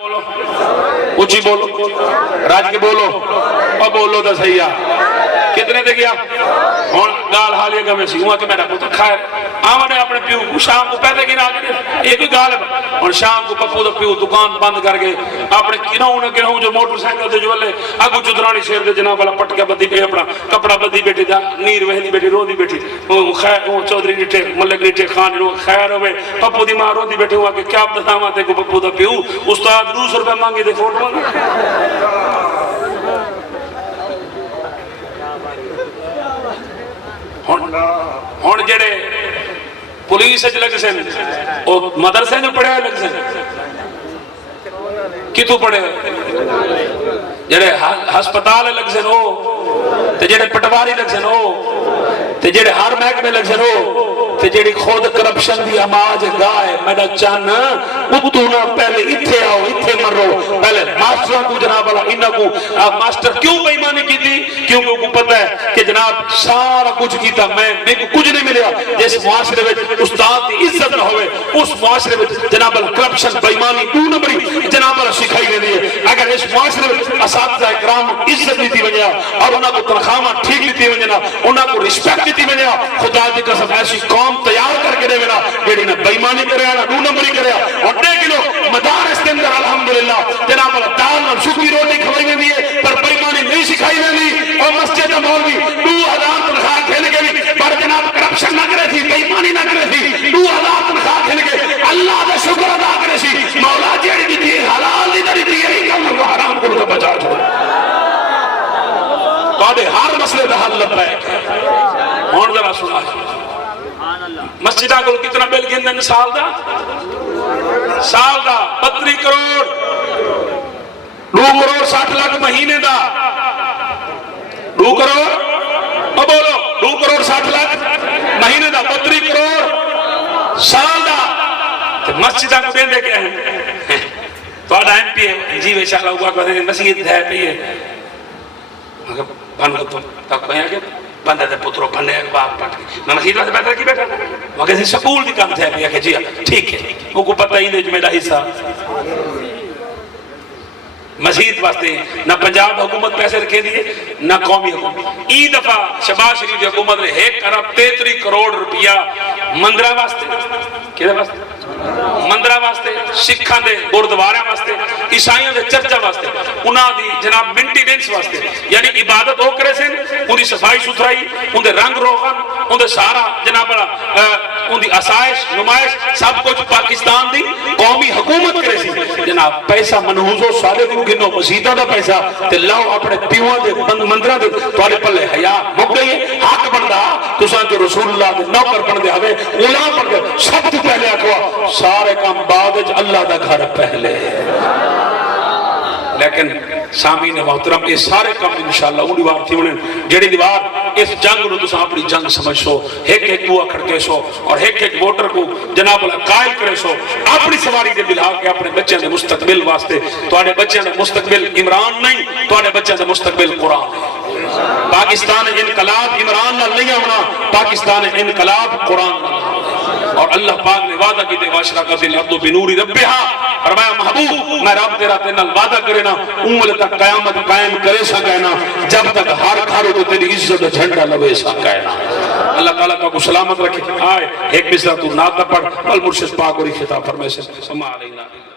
بولو اچھی بولو راج کے بولو اور بولو تو صحیح کتنے دے گیا ہوں گال حالیہ گا میں سی ہوں کہ میرا پتر خیر آمنے اپنے پیو کو شام کو پیدے گنا آگے یہ کوئی گال ہے اور شام کو پپو دا پیو دکان بند کر کے اپنے کنہوں جو موٹر سائیکل دے جو لے اگو چدرانی شیر دے جناب والا پٹکا بدی پہ اپنا کپڑا بدی بیٹی دا نیر وہدی بیٹی رو دی بیٹی خیر چودری نیٹے ملک نیٹے خان رو خیر ہوئے پپو دی ماں رو دی بیٹی ہوا کہ کیا بتاوا تے کو پپو دا پیو استاد 200 روپے مانگی دے فوٹو ہون جڑے پولیس اچھ لگ سن مدرسے جو پڑھے لگ سن کتو پڑھے جڑے ہسپتال لگ سن ہو تے جڑے پٹواری لگ سن ہو تے جڑے ہر محکمے لگ سن ہو تے جڑی خود کرپشن دی آماج گائے میڈا چاہنا اتونا پہلے اتھے آؤ اتھے مرو پہلے ماسٹروں کو جناب اللہ انہا کو ماسٹر کیوں بیمانی کی تھی کیونکہ کو پتہ ہے کہ جناب سارا کچھ کیتا میں کو کچھ نہیں ملیا جس معاشرے میں استاد دی عزت نہ ہوئے اس معاشرے میں جناب اللہ کرپشن بیمانی دو نمبری جناب اللہ سکھائی دے دیئے اگر اس معاشرے میں اساتذہ اکرام عزت دیتی بنیا اور انہا کو تنخواہ ٹھیک دیتی بنیا انہا کو رسپیکٹ دیتی بنیا خدا دی قسم ایسی قوم تیار کر کے دے بنا جیڑی نہ بیمانی کرے نہ دو نمبری کرے اور دیکھ لو مدارس کے اندر الحمدللہ جناب اللہ دال اور سکی روٹی کھوائی میں بھی ہے پر بیمانی نہیں سکھائی میں بھی اور مسجد مولوی 2000 تنخواہ کھیل کے بھی پر جناب کرپشن نہ کرے تھی بیمانی نہ کرے تھی 2000 تنخواہ کھیل کے اللہ کا شکر ادا کرے سی مولا جیڑی دی تھی حلال دی دری دی یہی کہ اللہ حرام کو تو بچا چھوڑ تو ہر مسئلے دا حل لب ہے ہون ذرا سنا مسجدہ کو کتنا بل گندن سال دا 32 کروڑ 2 کروڑ 60 لاکھ مہینے دا 2 کروڑ اب بولو 2 کروڑ 60 لاکھ مہینے دا 32 کروڑ سال دا مسجدہ کو بل دے کے ہیں تو آدھا ایم پی ہے جی ویشا اللہ ہوا کہ مسجد ہے پہ ہے بھانگو تم تاک کہیں آگے بندہ دے پتروں بندے ایک باپ پاٹ کے میں مسجد سے بیٹھا کی بیٹھا وہ کہتے ہیں سکول دی کام تھے کہ جی ٹھیک ہے وہ کو پتہ ہی نہیں جو میرا حصہ مسجد واسطے نہ پنجاب حکومت پیسے رکھے دیئے نہ قومی حکومت ای دفعہ شہباز شریف حکومت نے 1 ارب 33 کروڑ روپیہ مندرہ واسطے کیا واسطے مندرہ واسطے سکھاں دے گردوارے واسطے عیسائیوں دے چرچہ واسطے انہاں دی جناب مینٹیننس واسطے یعنی عبادت ہو کرے سن ان دی صفائی ستھرائی ان دے رنگ روغن ان دے سارا جناب ان دی اسائش نمائش سب کچھ پاکستان دی قومی حکومت کرے سی جناب پیسہ منحوظ و صالح کو گنو مسیطہ دا پیسہ تے لاؤ اپنے پیوہ دے مندرہ دے توالے پلے حیاء مک گئی حق بندہ تو سان جو رسول اللہ دے نوکر بن دے ہوئے غلام بن دے سب تو پہلے آکھوا سارے کام بعد اللہ دا گھر پہلے لیکن سامین محترم یہ سارے کام انشاءاللہ ان دیوار تھی انہیں جڑی دیوار اس جنگ رو تو اپنی جنگ سمجھ سو ایک بوا کھڑکے سو اور ایک ووٹر کو جناب اللہ قائل کرے سو اپنی سواری دے بلہا کے اپنے بچے دے مستقبل واسطے تو آنے بچے دے مستقبل عمران نہیں تو آنے بچے دے مستقبل قرآن پاکستان انقلاب عمران نہ نہیں ہونا پاکستان انقلاب قرآن نہ اور اللہ پاک نے وعدہ کی دے واشرقت الارض بنور ربہا فرمایا محبوب میں رب تیرا تینا وعدہ کرے نا امول تک قیامت قائم کرے سا کہنا جب تک ہر گھر تو تیری عزت جھنڈا لوے سا کہنا اللہ تعالیٰ کو سلامت رکھے آئے ایک مصرع تو نعت پڑھ والمرشد پاک اور خطاب فرمائے سے سمع علینا